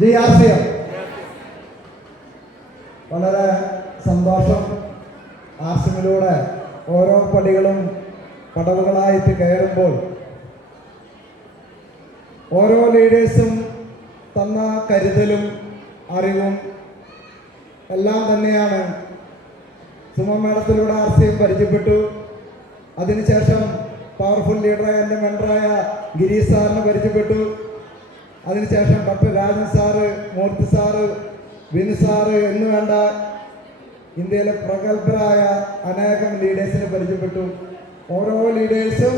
GRCM. വളരെ സന്തോഷം. ആർസിമിലൂടെ ഓരോ പടികളും പടവുകളായിട്ട് കയറുമ്പോൾ ഓരോ ലീഡേഴ്സും തന്ന കരുതലും അറിവും എല്ലാം തന്നെയാണ്. സുമ മേളത്തിലൂടെ RCM പരിചയപ്പെട്ടു. അതിനുശേഷം പവർഫുൾ ലീഡറായ എൻ്റെ മെൻറ്ററായ ഗിരീഷ് സാറിനെ പരിചയപ്പെട്ടു. അതിനുശേഷം ഡോക്ടർ രാജൻ സാറ്, മൂർത്തി സാറ്, വിനു സാറ് എന്ന് വേണ്ട ഇന്ത്യയിലെ പ്രഗത്ഭരായ അനേകം ലീഡേഴ്സിനെ പരിചയപ്പെട്ടു. ഓരോ ലീഡേഴ്സും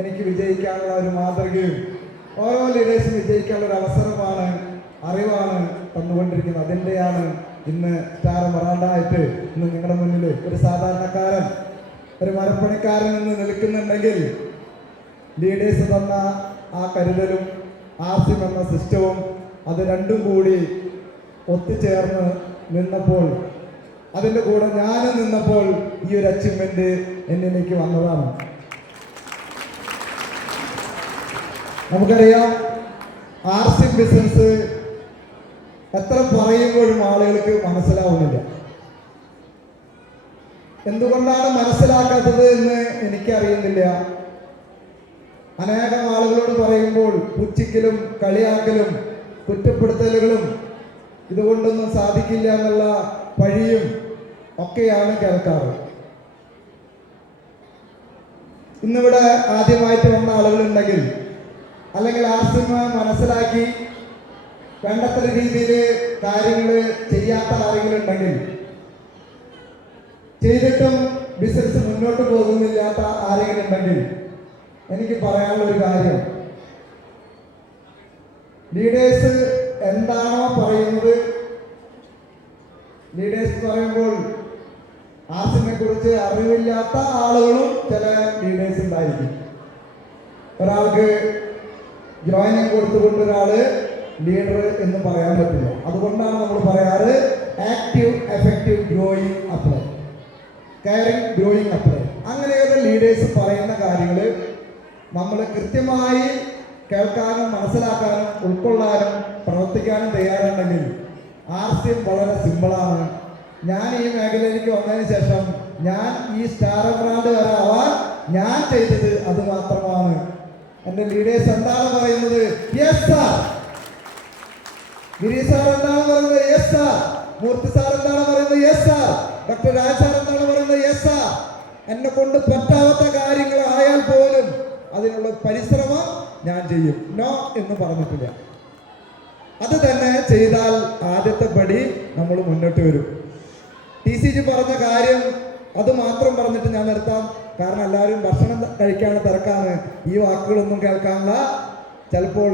എനിക്ക് വിജയിക്കാനുള്ള ഒരു മാതൃകയും ഓരോ ലീഡേഴ്സും വിജയിക്കാനുള്ള ഒരു അവസരമാണ്, അറിവാണ് തന്നുകൊണ്ടിരിക്കുന്നത്. അതിൻ്റെയാണ് ഇന്ന് സ്റ്റാർ മറാണ്ടായിട്ട് ഇന്ന് നിങ്ങളുടെ മുന്നിൽ ഒരു സാധാരണക്കാരൻ, ഒരു മരപ്പണിക്കാരൻ നിന്ന് നിൽക്കുന്നുണ്ടെങ്കിൽ ലീഡേഴ്സ് തന്ന ആ കരുതലും RCM എന്ന സിസ്റ്റവും അത് രണ്ടും കൂടി ഒത്തുചേർന്ന് നിന്നപ്പോൾ, അതിൻ്റെ കൂടെ ഞാനും നിന്നപ്പോൾ ഈ ഒരു അച്ചീവ്മെന്റ് എന്നിലേക്ക് വന്നതാണ്. നമുക്കറിയാം RCM ബിസിനസ് എത്ര പറയുമ്പോഴും ആളുകൾക്ക് മനസ്സിലാവുന്നില്ല. എന്തുകൊണ്ടാണ് മനസ്സിലാക്കാത്തത് എന്ന് എനിക്കറിയുന്നില്ല. അനേകം ആളുകളോട് പറയുമ്പോൾ പുച്ഛിക്കലും കളിയാക്കലും കുറ്റപ്പെടുത്തലുകളും ഇതുകൊണ്ടൊന്നും സാധിക്കില്ല എന്നുള്ള പഴിയും ഒക്കെയാണ് കേൾക്കാറ്. ഇന്നിവിടെ ആദ്യമായിട്ട് വന്ന ആളുകളുണ്ടെങ്കിൽ, അല്ലെങ്കിൽ RCM മനസ്സിലാക്കി വേണ്ടത്ര രീതിയിൽ കാര്യങ്ങൾ ചെയ്യാത്ത ആരെങ്കിലും ചെയ്തിട്ടും ബിസിനസ് മുന്നോട്ട് പോകുന്നില്ലാത്ത ആരെങ്കിലും ഉണ്ടെങ്കിൽ എനിക്ക് പറയാനുള്ള ഒരു കാര്യം, ലീഡേഴ്സ് എന്താണോ പറയുന്നത്, ലീഡേഴ്സ് പറയുമ്പോൾ RCM കുറിച്ച് അറിവില്ലാത്ത ആളുകളും ചില ലീഡേഴ്സ് ഉണ്ടായിരിക്കും. ഒരാൾക്ക് ജോയിനിങ് കൊടുത്തുകൊണ്ട് ഒരാള് ലീഡർ എന്ന് പറയാൻ പറ്റില്ല. അതുകൊണ്ടാണ് നമ്മൾ പറയാറ് active, effective, growing, apply, caring, growing, apply. അങ്ങനെയുള്ള ലീഡേഴ്സ് പറയുന്ന കാര്യങ്ങൾ നമ്മൾ കൃത്യമായി കേൾക്കാനും മനസ്സിലാക്കാനും ഉൾക്കൊള്ളാനും പ്രവർത്തിക്കാനും തയ്യാറുണ്ടെങ്കിൽ RCM വളരെ സിമ്പിളാണ്. ഞാൻ ഈ മേഖലയിലേക്ക് വന്നതിന് ശേഷം ഞാൻ ഈ സ്റ്റാർ ബ്രാൻഡ് വരെ ആവാൻ ഞാൻ ചെയ്തത് അത് മാത്രമാണ്. എൻ്റെ ലീഡേഴ്സ് എന്താണ് പറയുന്നത്? Yes sir. ഗിരീഷ് സാർ എന്താണ് പറയുന്നത്? Yes sir. മൂർത്തി സാർ എന്താണ് പറയുന്നത്? Yes sir. Doctor Raj sir എന്താണ് പറയുന്നത്? Yes sir. എന്നെ കൊണ്ട് പറ്റാത്ത കാര്യങ്ങൾ ആയാൽ പോലും അതിനുള്ള പരിശ്രമം ഞാൻ ചെയ്യും. നോ എന്ന് പറഞ്ഞിട്ടില്ല. അത് തന്നെ ചെയ്താൽ ആദ്യത്തെ പടി നമ്മൾ മുന്നോട്ട് വരും. TCG പറഞ്ഞ കാര്യം അത് മാത്രം പറഞ്ഞിട്ട് ഞാൻ നിർത്താം. കാരണം എല്ലാവരും ഭക്ഷണം കഴിക്കാനുള്ള തിരക്കാണ്. ഈ വാക്കുകളൊന്നും കേൾക്കാനുള്ള ചിലപ്പോൾ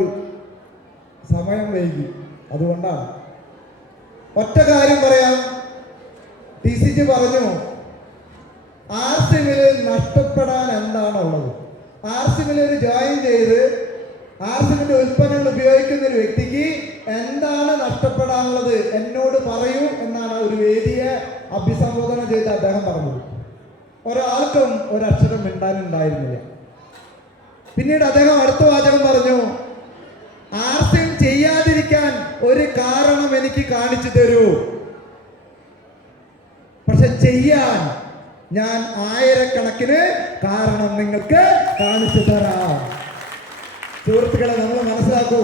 സമയം വൈകി. അതുകൊണ്ടാണ് ഒറ്റ കാര്യം പറയാം. TCG പറഞ്ഞു RCM നഷ്ടപ്പെടാൻ എന്താണുള്ളത്? RCM ഒരു ജോയിൻ ചെയ്ത് RCM ഉൽപ്പന്നങ്ങൾ ഉപയോഗിക്കുന്ന ഒരു വ്യക്തിക്ക് എന്താണ് നഷ്ടപ്പെടാനുള്ളത് എന്നോട് പറയൂ എന്നാണ് ഒരു വേദിയെ അഭിസംബോധന ചെയ്ത് അദ്ദേഹം പറഞ്ഞത്. ഒരാൾക്കും ഒരക്ഷരം മിണ്ടാനുണ്ടായിരുന്നില്ല. പിന്നീട് അദ്ദേഹം അടുത്ത വാചകം പറഞ്ഞു, RCM ചെയ്യാതിരിക്കാൻ ഒരു കാരണം എനിക്ക് കാണിച്ചു തരൂ, പക്ഷെ ചെയ്യാൻ ഞാൻ ആയിരക്കണക്കിന് കാരണം നിങ്ങൾക്ക് കാണിച്ചു തരാം. സുഹൃത്തുക്കളെ, നമ്മൾ മനസ്സിലാക്കൂ,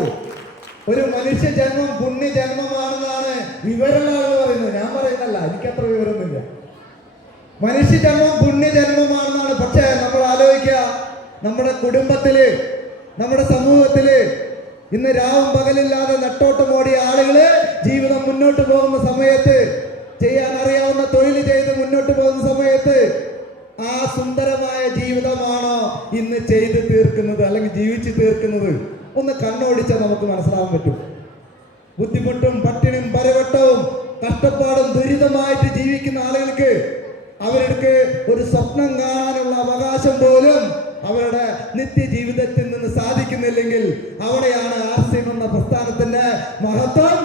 ഒരു മനുഷ്യ ജന്മം പുണ്യജന്മമാണെന്നാണ് വിവരമുള്ള ആൾ പറയുന്നത്. ഞാൻ പറയുന്നല്ല, എനിക്കത്ര വിവരമൊന്നുമില്ല. മനുഷ്യജന്മം പുണ്യജന്മമാണെന്നാണ്. പക്ഷേ നമ്മൾ ആലോചിക്കുക, നമ്മുടെ കുടുംബത്തില്, നമ്മുടെ സമൂഹത്തില് ഇന്ന് രാവും പകലില്ലാതെ നെട്ടോട്ടമോടിയ ആളുകള് ജീവിതം മുന്നോട്ട് പോകുന്ന സമയത്ത്, ചെയ്യാൻ അറിയാവുന്ന തൊഴിൽ ചെയ്ത് മുന്നോട്ട് പോകുന്ന സമയത്ത് ആ സുന്ദരമായ ജീവിതമാണോ ഇന്ന് ചെയ്ത് തീർക്കുന്നത് അല്ലെങ്കിൽ ജീവിച്ചു തീർക്കുന്നത്? ഒന്ന് കണ്ണോടിച്ചാൽ നമുക്ക് മനസ്സിലാവാൻ പറ്റും. ബുദ്ധിമുട്ടും പട്ടിണിയും പരവട്ടവും കഷ്ടപ്പാടും ദുരിതമായിട്ട് ജീവിക്കുന്ന ആളുകൾക്ക് അവർക്ക് ഒരു സ്വപ്നം കാണാനുള്ള അവകാശം പോലും അവരുടെ നിത്യജീവിതത്തിൽ നിന്ന് സാധിക്കുന്നില്ലെങ്കിൽ അവിടെയാണ് RCM എന്ന പ്രസ്ഥാനത്തിന്റെ മഹത്വം.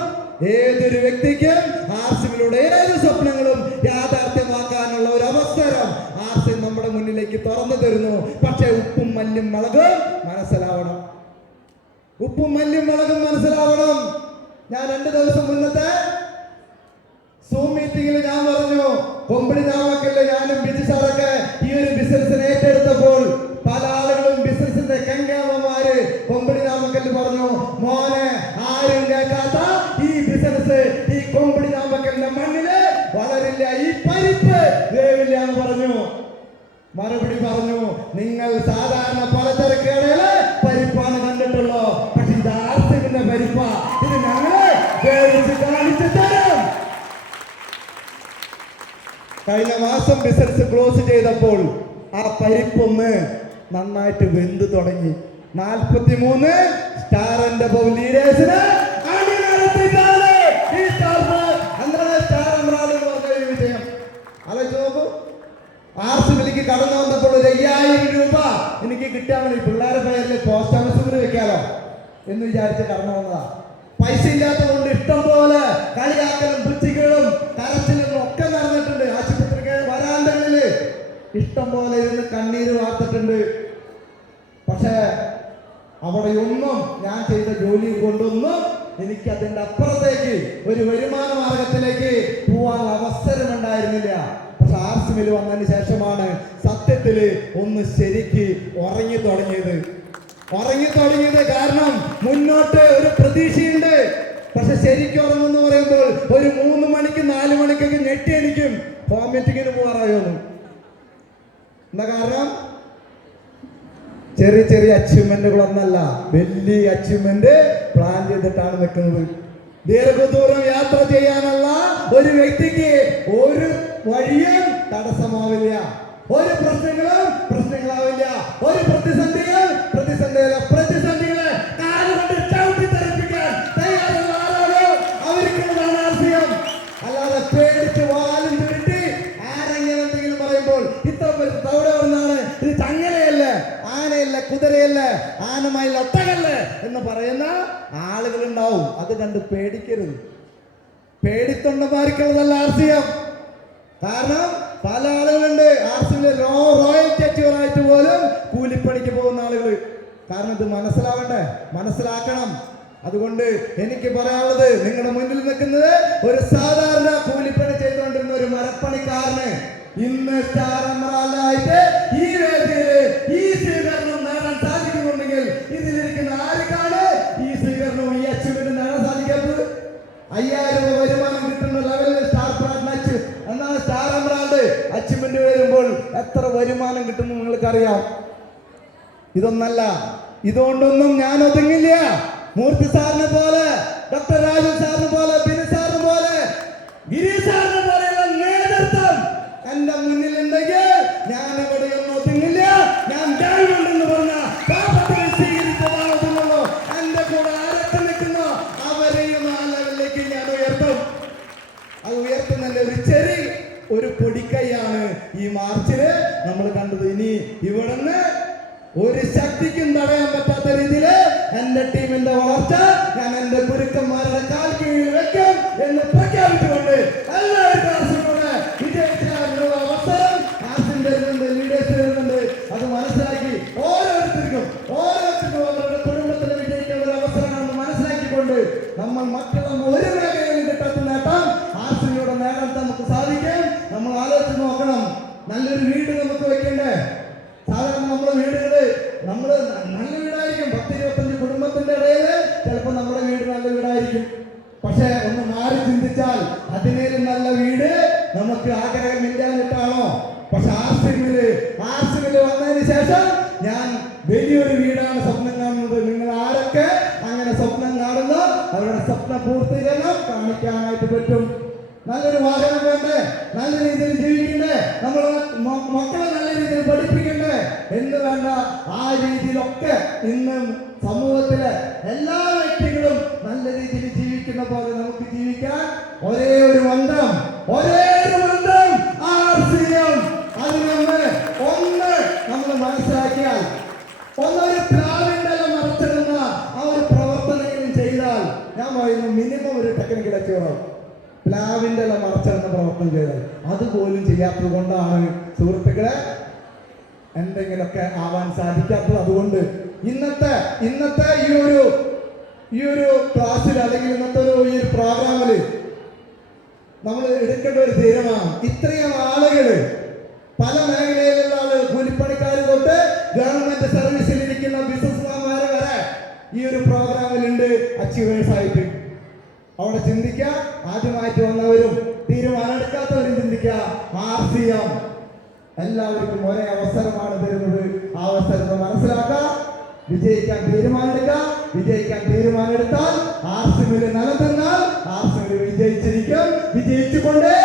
ഏതൊരു വ്യക്തിക്കും RCMലൂടെ ഏത് സ്വപ്നങ്ങളും യാഥാർത്ഥ്യമാക്കാനുള്ള ഒരു അവസരം RCM നമ്മുടെ മുന്നിലേക്ക് തുറന്നു തരുന്നു. പക്ഷെ ഉപ്പും മല്ലും മുളകും മനസ്സിലാവണം. ഉപ്പും മല്ലും മുളകും മനസ്സിലാവണം. ഞാൻ 2 ദിവസം മുന്നത്തെ സൂം മീറ്റിംഗിൽ ഞാൻ പറഞ്ഞു, കൊമ്പടി നാമക്കല്ല് ഞാനും ബിജു സാറൊക്കെ ഈ ഒരു ബിസിനസ്സിനെ ഏറ്റെടുത്തപ്പോൾ പല ആളുകളും ബിസിനസിന്റെ കെങ്കേമന്മാര് കൊമ്പടി നാമക്കല്ല് പറഞ്ഞു, മോനെ ആരും കേൾക്കാത്ത ഈ ബിസിനസ് ഈ കൊമ്പടി നാമക്കലിന്റെ മണ്ണില് വളരില്ല, ഈ പരിപ്പ് വേവില്ല എന്ന് പറഞ്ഞു. മറുപടി പറഞ്ഞു, നിങ്ങൾ സാധാരണ പലചരക്ക് കടയില് പരിപ്പാണ് കണ്ടിട്ടുള്ളൂ, പക്ഷെ ഇത് ആർസിന്റെ പരിപ്പ, ഇത് ഞങ്ങള് വേവിച്ച് കാണിച്ചു തരും. കഴിഞ്ഞ മാസം ബിസിനസ് ക്ലോസ് ചെയ്തപ്പോൾ ആ പരിപ്പൊന്ന് നന്നായിട്ട് വെന്ത് തുടങ്ങി. 43 സ്റ്റാർ ആൻഡ് അബവ് ലീഡേഴ്സിന് വിജയം. ആലോചിച്ച് നോക്കൂ, ആർസിബിലേക്ക് കടന്നു വന്നപ്പോൾ ഒരു 5000 രൂപ എനിക്ക് കിട്ടാൻ വേണ്ടി പിള്ളേരുടെ പേരിൽ പോസ്റ്റ് ഓഫീസിൽ വെക്കാലോ എന്ന് വിചാരിച്ച് കടന്നു വന്നതാ. പൈസ ഇല്ലാത്തതുകൊണ്ട് ഇഷ്ടം പോലെ കളിയാക്കലും പുച്ചികളും കരച്ചിലും ഒക്കെ നടന്നിട്ടുണ്ട്. ആശുപത്രിക്ക് വരാന്തകളില് ഇഷ്ടം പോലെ ഇരുന്ന് കണ്ണീര് വാർത്തിട്ടുണ്ട്. പക്ഷേ അവിടെയൊന്നും ഞാൻ ചെയ്ത ജോലി കൊണ്ടൊന്നും എനിക്ക് അതിന്റെ അപ്പുറത്തേക്ക് ഒരു വരുമാന മാർഗത്തിലേക്ക് പോവാൻ അവസരമുണ്ടായിരുന്നില്ല. പക്ഷെ ആർസിബിൽ വന്നതിന് ശേഷമാണ് സത്യത്തില് ഒന്ന് ശരിക്ക് ഉറങ്ങി തുടങ്ങിയത്. കാരണം മുന്നോട്ട് ഒരു പ്രതീക്ഷയുണ്ട്. പക്ഷെ ശരിക്കും ഉറങ്ങുമെന്ന് പറയുമ്പോൾ ഒരു 3 മണിക്ക് 4 മണിക്കൊക്കെ ഞെട്ടി എനിക്കും ഹോം മീറ്റിങ്ങിന് പോകാറായോന്നു. എന്താ കാരണം? ചെറിയ ചെറിയ അച്ചീവ്മെന്റുകളൊന്നല്ല, വലിയ അച്ചീവ്മെന്റ് പ്ലാൻ ചെയ്തിട്ടാണ് നിൽക്കുന്നത്. ദീർഘദൂരം യാത്ര ചെയ്യാനുള്ള ഒരു വ്യക്തിക്ക് ഒരു വഴിയും തടസ്സമാവില്ല, ഒരു പ്രശ്നങ്ങളാവില്ല, ഒരു പ്രതിസന്ധികളെ കാലുകൊണ്ട് ചവിട്ടി തെറിപ്പിക്കാൻ തയ്യാറുള്ള ആരാണോ അവർക്കുള്ളതാണ് ആർസിയം. അല്ലാതെ പേടിച്ച് വാലും ചുരുട്ടി ആരെങ്കിലും എന്തെങ്കിലും പറയുമ്പോൾ ഇത്ര തവണ വന്നാണ് ഇത് ചങ്ങലയല്ലേ, ആനയല്ല, കുതിരയല്ല, ആനമയിൽ ഒട്ടകല്ല എന്ന് പറയുന്ന ആളുകളുണ്ടാവും. അത് കണ്ട് പേടിക്കരുത്. പേടിത്തൊണ്ടമാർക്കുള്ളതല്ല ആർസിയം. കാരണം പല ആളുകളുണ്ട് ആർസിയിലെ റോയൽറ്റി അച്ചീവറായിട്ട് പോലും കൂലിപ്പണിക്ക് പോകുന്ന ആളുകൾ. കാരണം ഇത് മനസ്സിലാക്കണം. അതുകൊണ്ട് എനിക്ക് പറയാനുള്ളത്, നിങ്ങളുടെ മുന്നിൽ നിൽക്കുന്നത് ഒരു സാധാരണ കൂലിപ്പണി ചെയ്തുകൊണ്ടിരുന്ന ഒരു മരപ്പണിക്കാരന് ഇന്ന് സ്റ്റാർ എമറാൾഡായിട്ട് ഈ വേദിയില് ഈ സ്വീകരണം നേടാൻ സാധിക്കുന്നുണ്ടെങ്കിൽ ഇതിലിരിക്കുന്ന ആർക്കാണ് ഈ സ്വീകരണവും ഈ അച്ചീവ്മെന്റ് നേടാൻ സാധിക്കാത്തത്? 5000 രൂപ വരുമാനം കിട്ടുന്ന ലെവലിൽ സ്റ്റാർ പ്ലാറ്റിനം എന്നാൽ സ്റ്റാർ എമറാൾഡ് അച്ചീവ്മെന്റ് വരുമ്പോൾ എത്ര വരുമാനം കിട്ടുന്നു നിങ്ങൾക്കറിയാം. ഇതൊന്നല്ല, ഇതുകൊണ്ടൊന്നും ഞാൻ ഒതുങ്ങില്ല. മൂർത്തി സാറിനെ പോലെ, ഡോക്ടർ രാജൻ സാറിനെ പോലെ, ബിനു സാറിനെ പോലെ, ഗിരി സാറിനെ പോലെയുള്ള നേതൃത്വം എന്റെ മുന്നിലുണ്ടെങ്കിൽ ഞാൻ ഇവിടെയൊന്നും ഒതുങ്ങില്ല. ഞാൻ എന്ന് പറഞ്ഞ പാപത്തിനെ സ്വീകരിച്ചതാണ് ഒതുങ്ങുള്ളൂ. എന്റെ കൂടെ ആരൊക്കെ നിൽക്കുന്നോ അവരെയും ആ ലെവലിലേക്ക് ഞാൻ ഉയർത്തും. അത് ഉയർത്തുന്നതിന്റെ ഒരു പൊടിക്കൈയാണ് ഈ മാർച്ചില് നമ്മൾ കണ്ടത്. ഇനി ഇവിടുന്ന് ഒരു ശക്തിക്കും തടയാൻ പറ്റാത്ത രീതിയിൽ എന്റെ ടീമിന്റെ വളർച്ച ഞാൻ എന്റെ ഗുരുക്കന്മാരുടെ കാൽ കീഴിൽ വെക്കും എന്ന് പ്രഖ്യാപിച്ചുകൊണ്ട് എല്ലാവർക്കും വിജയിക്കാനുള്ള അവസരം ആർസിന്റെ ലീഡേഴ്സ് വരുന്നുണ്ട്. അത് മനസ്സിലാക്കി ഓരോരുത്തർക്കും അവരുടെ കുടുംബത്തിന് വിജയിക്കാനുള്ള അവസരമാണെന്ന് മനസ്സിലാക്കിക്കൊണ്ട് നമ്മൾ മറ്റുള്ള ഒരു മേഖലയിലും കിട്ടാത്ത നേട്ടം ആർസിലൂടെ നേടാൻ നമുക്ക് സാധിക്കും. നമ്മൾ ആലോചിച്ച് നോക്കണം, നല്ലൊരു വീട് നമുക്ക് വെക്കണ്ടേ? സാധാരണ നമ്മുടെ വീടുകള് നല്ല വീടായിരിക്കും, 10-25 കുടുംബത്തിന്റെ ഇടയിൽ ചിലപ്പോൾ നമ്മുടെ വീട് നല്ല വീടായിരിക്കും. പക്ഷെ ഒന്ന് മാറി ചിന്തിച്ചാൽ അതിനേലും നല്ല വീട് നമുക്ക് ആഗ്രഹമില്ലാഞ്ഞിട്ടാണോ? പക്ഷെ ആർസിബില് വന്നതിന് ശേഷം ഞാൻ വലിയൊരു വീടാണ് സ്വപ്നം കാണുന്നത്. നിങ്ങൾ ആരൊക്കെ അങ്ങനെ സ്വപ്നം കാണുന്നു അവരുടെ സ്വപ്ന പൂർത്തീകരണം കാണിക്കാനായിട്ട് പറ്റും. നല്ലൊരു വാഹനം വേണ്ടേ, നല്ല രീതിയിൽ ജീവിക്കണ്ടേ, നമ്മളെ മക്കളെ നല്ല രീതിയിൽ പഠിപ്പിക്കണ്ടേ എന്ന് വേണ്ട ആ രീതിയിലൊക്കെ ഇന്ന് സമൂഹത്തിലെ എല്ലാ വ്യക്തികളും നല്ല രീതിയിൽ ജീവിക്കുന്ന പോലെ നമുക്ക് ജീവിക്കാൻ ഒരേ ഒരു മന്ത്രം ആർസിയം. ഒന്ന് നമ്മൾ മനസ്സിലാക്കിയാൽ, ഒന്നൊരു പ്ലാവിന്റെ മറച്ചിടുന്ന ആ ഒരു പ്രവർത്തനം ചെയ്താൽ, ഞാൻ പറയുന്നു മിനിമം ഒരു ടെക്നിക്കൽ അച്ചീവറാവും. പ്ലാവിന്റെ മറച്ചിടുന്ന പ്രവർത്തനം ചെയ്താൽ അതുപോലും ചെയ്യാത്തത് കൊണ്ടാണ് സുഹൃത്തുക്കളെ എന്തെങ്കിലുമൊക്കെ ആവാൻ സാധിക്കാത്തത്. അതുകൊണ്ട് ഇന്നത്തെ ഈ ഒരു ക്ലാസ്സിൽ അല്ലെങ്കിൽ ഇന്നത്തെ ഈ ഒരു പ്രോഗ്രാമില് നമ്മൾ എടുക്കേണ്ട ഒരു തീരുമാനം, ഇത്രയും ആളുകൾ, പല മേഖലയിലുള്ള ആളുകൾ, കൂലിപ്പണിക്കാർ തൊട്ട് ഗവൺമെന്റ് സർവീസിൽ ഇരിക്കുന്ന ബിസിനസ്മാന്മാര് വരെ ഈ ഒരു പ്രോഗ്രാമിലുണ്ട് അച്ചീവേഴ്സ് ആയിട്ട്. അവിടെ ചിന്തിക്കുക, ആദ്യമായിട്ട് വന്നവരും തീരുമാനം എടുക്കാത്തവരും ചിന്തിക്കുക. RCM എല്ലാവർക്കും ഒരേ അവസരമാണ് തരുന്നത്. ആ അവസരത്തെ മനസ്സിലാക്കുക, വിജയിക്കാൻ തീരുമാനമെടുക്കുക. വിജയിക്കാൻ തീരുമാനമെടുത്താൽ RCM നിലനിന്നാൽ RCM വിജയിച്ചിരിക്കും, വിജയിച്ചുകൊണ്ടേ